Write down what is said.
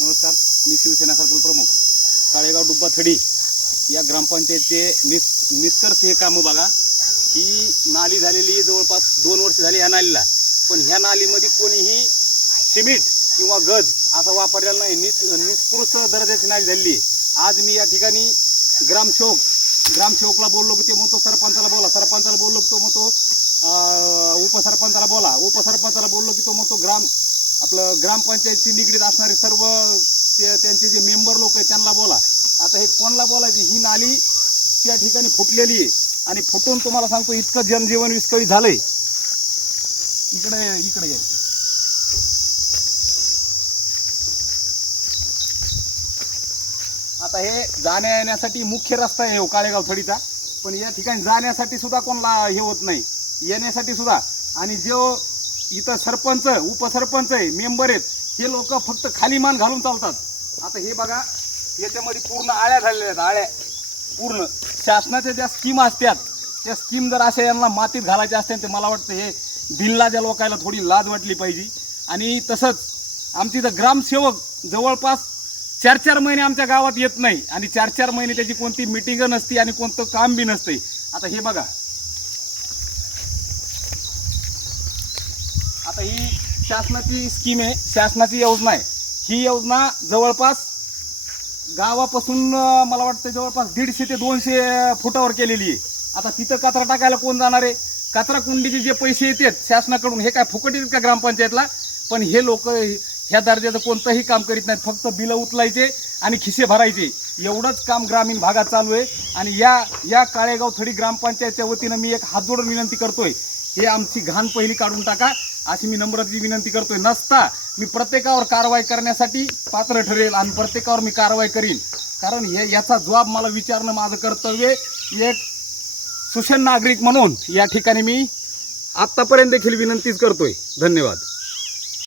नमस्कार मी शिवसेना सर्कल प्रमुख काळेगाव डुब्बा थडी या ग्रामपंचायतचे निस निष्कर्ष हे कामं बघा. ही नाली झालेली जवळपास दोन वर्ष झाली ह्या नालीला. पण ह्या नालीमध्ये कोणीही सिमेंट किंवा गज असा वापरलेला नाही. निस निकृष्ट दर्जाची नाली झालेली आहे. आज मी या ठिकाणी ग्रामसेवक ग्रामसेवकला बोललो की ते म्हणतो सरपंचाला बोला सरपंचाला बोललो की तो म्हणतो उपसरपंचाला बोला. उपसरपंचाला बोललो की तो म्हणतो ग्राम आपलं ग्रामपंचायतशी निगडीत असणारे सर्व ते त्यांचे जे मेंबर लोक आहेत त्यांना बोला. आता हे कोणाला बोलायची? ही नाली त्या ठिकाणी फुटलेली आहे. आणि फुटून तुम्हाला सांगतो इतकं जनजीवन विस्कळीत झालंय. इकडे इकडे या. आता हे जाण्या येण्यासाठी मुख्य रस्ता आहे हो काळेगाव थडीचा. पण या ठिकाणी जाण्यासाठी सुद्धा कोणाला हे होत नाही. येण्यासाठी सुद्धा. आणि जो इथं सरपंच उपसरपंच आहे मेंबर आहेत. हे लोक फक्त खाली मान घालून चालतात. आता हे बघा याच्यामध्ये पूर्ण आळ्या झालेल्या आहेत आळ्या. पूर्ण. शासनाच्या ज्या स्कीम असतात त्या स्कीम जर अशा यांना मातीत घालायच्या असतील तर मला वाटतं हे भिल्ला ज्या लोकायला थोडी लाज वाटली पाहिजे. आणि तसंच आमची इथं ग्रामसेवक जवळपास चार चार महिने आमच्या गावात येत नाही. आणि चार चार महिने त्याची कोणती मिटिंग नसती आणि कोणतं काम बी नसते आता हे बघा आता ही शासनाची स्कीम आहे. शासनाची योजना आहे. ही योजना जवळपास गावापासून मला वाटतं जवळपास दीडशे ते दोनशे फुटावर केलेली आहे. आता तिथं कचरा टाकायला कोण जाणार आहे? कचरा कुंडीचे जे पैसे येतात शासनाकडून हे काय फुकट येतात का ग्रामपंचायतला? पण हे लोक ह्या दर्जाचं कोणतंही काम करीत नाहीत. फक्त बिलं उचलायचे आणि खिसे भरायचे. एवढंच काम ग्रामीण भागात चालू आहे. आणि या या काळेगाव थडी ग्रामपंचायतच्या वतीनं मी एक हात जोडून विनंती करतोय. हे आमची घाण पहिली काढून टाका. अशी मी नम्रतेची विनंती करतोय नसता मी प्रत्येकावर कारवाई करण्यासाठी पात्र ठरेल आणि प्रत्येकावर मी कारवाई करीन. कारण हे याचा जबाब मला विचारणं माझं कर्तव्य एक सुशन नागरिक म्हणून या ठिकाणी मी आत्तापर्यंत देखील विनंतीच करतोय. धन्यवाद.